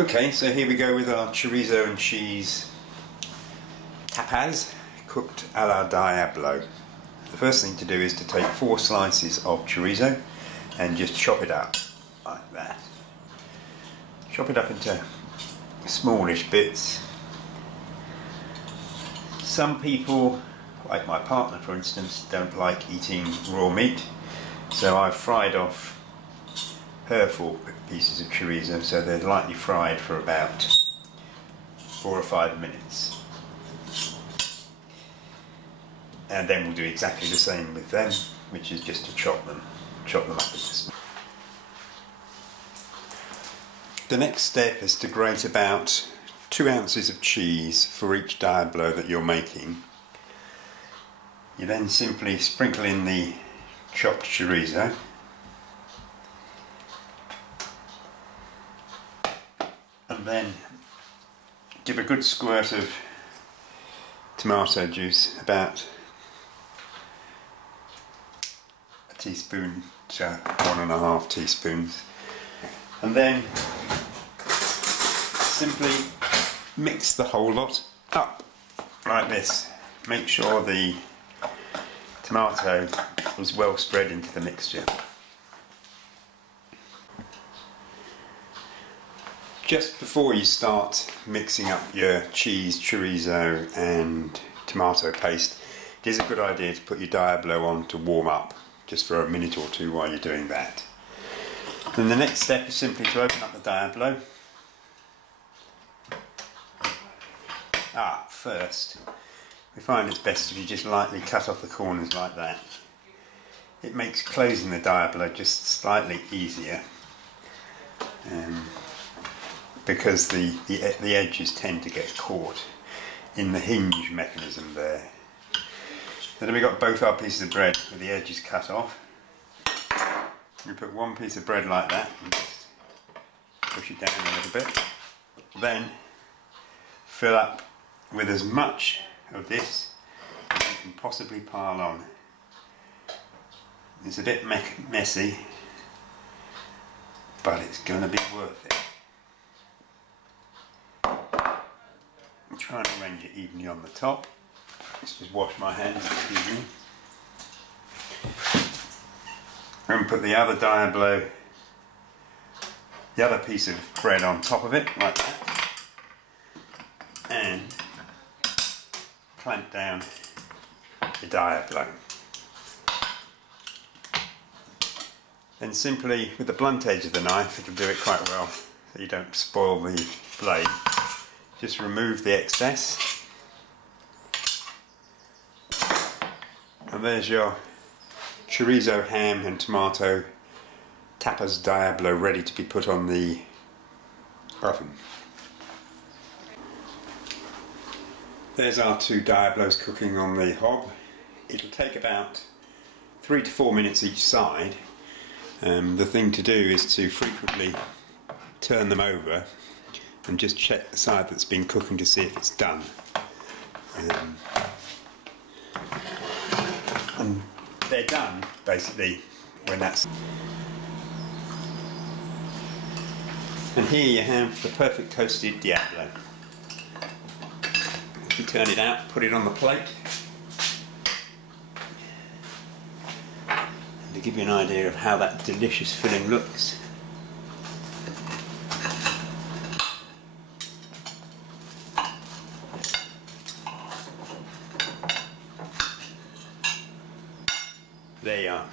Okay, so here we go with our chorizo and cheese tapas, cooked a la Diablo. The first thing to do is to take 4 slices of chorizo and just chop it up like that. Chop it up into smallish bits. Some people, like my partner for instance, don't like eating raw meat, so I've fried off her 4 pieces of chorizo so they're lightly fried for about 4 or 5 minutes. And then we'll do exactly the same with them, which is just to chop them up into small. The next step is to grate about 2 ounces of cheese for each Diablo that you're making. You then simply sprinkle in the chopped chorizo. And then give a good squirt of tomato juice, about a teaspoon to 1.5 teaspoons, and then simply mix the whole lot up like this. Make sure the tomato is well spread into the mixture. Just before you start mixing up your cheese, chorizo and tomato paste, it is a good idea to put your Diablo on to warm up, just for a minute or 2 while you're doing that. Then the next step is simply to open up the Diablo. First, we find it's best if you just lightly cut off the corners like that. It makes closing the Diablo just slightly easier. Because the edges tend to get caught in the hinge mechanism there. So then we've got both our pieces of bread with the edges cut off. You put 1 piece of bread like that and just push it down a little bit. Then fill up with as much of this as you can possibly pile on. It's a bit messy, but it's going to be worth it. Try and arrange it evenly on the top. Let's just wash my hands, excuse me. And put the other Diablo, the other piece of bread on top of it, like that. And clamp down the Diablo. Then simply, with the blunt edge of the knife, it'll do it quite well, so you don't spoil the blade. Just remove the excess, and there's your chorizo, ham and tomato tapas Diablo ready to be put on the oven. There's our 2 Diablos cooking on the hob. It'll take about 3 to 4 minutes each side. The thing to do is to frequently turn them over and just check the side that's been cooking to see if it's done. And they're done basically when that's... And here you have the perfect toasted Diablo. If you turn it out, put it on the plate. And to give you an idea of how that delicious filling looks, there you are,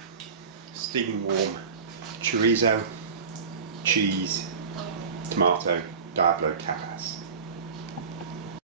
steaming warm chorizo, cheese, tomato, Diablo tapas.